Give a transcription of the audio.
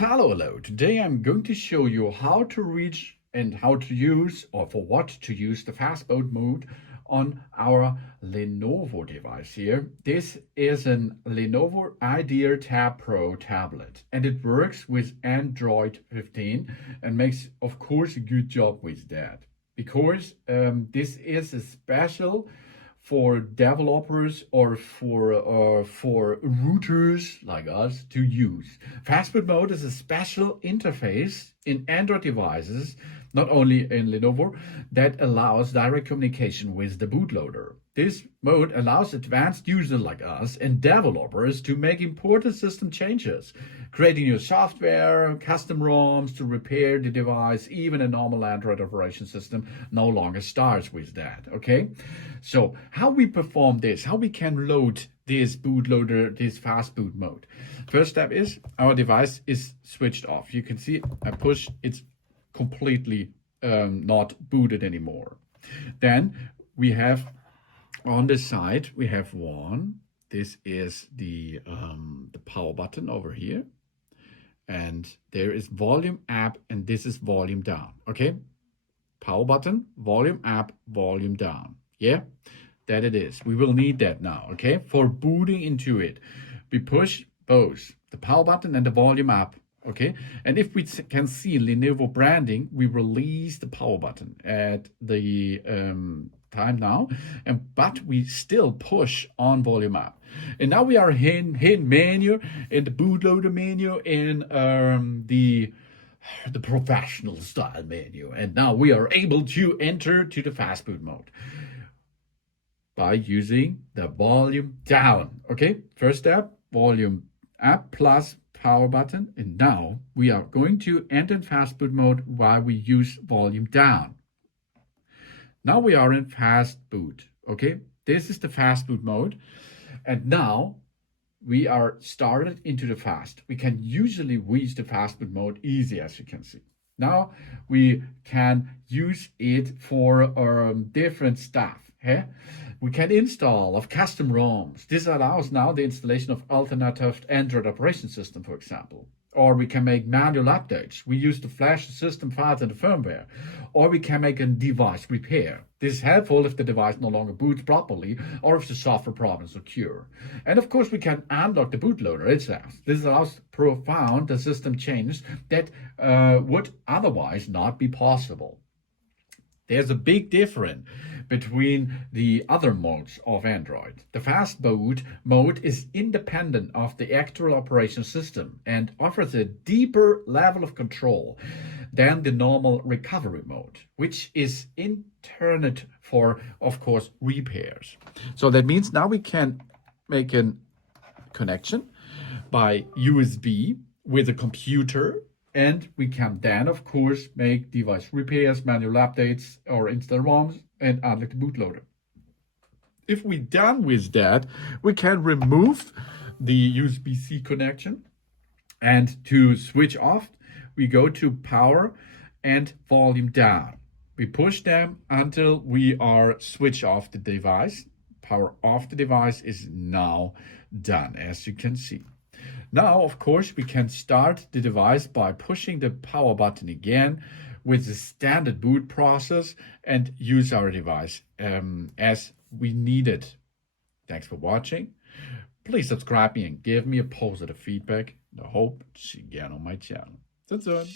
Hello. Today I'm going to show you how to reach and how to use or for what to use the fastboot mode on our Lenovo device here. This is an Lenovo IDEA Tab Pro tablet and it works with Android 15 and makes of course a good job with that because this is a special for developers or for routers like us to use. Fastboot mode is a special interface in Android devices, not only in Lenovo, that allows direct communication with the bootloader. This mode allows advanced users like us and developers to make important system changes, creating new software, custom ROMs to repair the device. Even a normal Android operation system no longer starts with that, okay? So how we perform this, how we can load this bootloader, this fast boot mode. First step is our device is switched off. You can see I push, it's completely not booted anymore. Then we have on the side, we have one. This is the power button over here. And there is volume up and this is volume down, okay? Power button, volume up, volume down. Yeah, that it is. We will need that now, okay? For booting into it, we push both the power button and the volume up, okay? And if we can see Lenovo branding, we release the power button at the time now, but we still push on volume up. And now we are in menu, in the bootloader menu, in the professional style menu. And now we are able to enter to the fast boot mode by using the volume down. Okay, first step, volume up plus power button. And now we are going to enter fast boot mode while we use volume down. Now we are in fast boot. Okay, this is the fast boot mode. And now we are started into the fast. We can usually reach the fast boot mode easy, as you can see. Now we can use it for different stuff. Yeah? We can install of custom ROMs. This allows now the installation of alternative Android operation system, for example. Or we can make manual updates. We use the flash system files and the firmware. Or we can make a device repair. This is helpful if the device no longer boots properly or if the software problems occur. And of course, we can unlock the bootloader itself. This allows profound the system changes that would otherwise not be possible. There's a big difference between the other modes of Android. The fast boot mode is independent of the actual operation system and offers a deeper level of control than the normal recovery mode, which is intended for, of course, repairs. So that means now we can make a connection by USB with a computer. And we can then, of course, make device repairs, manual updates, or install ROMs and unlock the bootloader. If we're done with that, we can remove the USB-C connection. And to switch off, we go to power and volume down. We push them until we are switch off the device. Power off the device is now done, as you can see. Now, of course, we can start the device by pushing the power button again with the standard boot process and use our device as we need it. Thanks for watching. Please subscribe me and give me a positive feedback. I hope to see you again on my channel. That's it.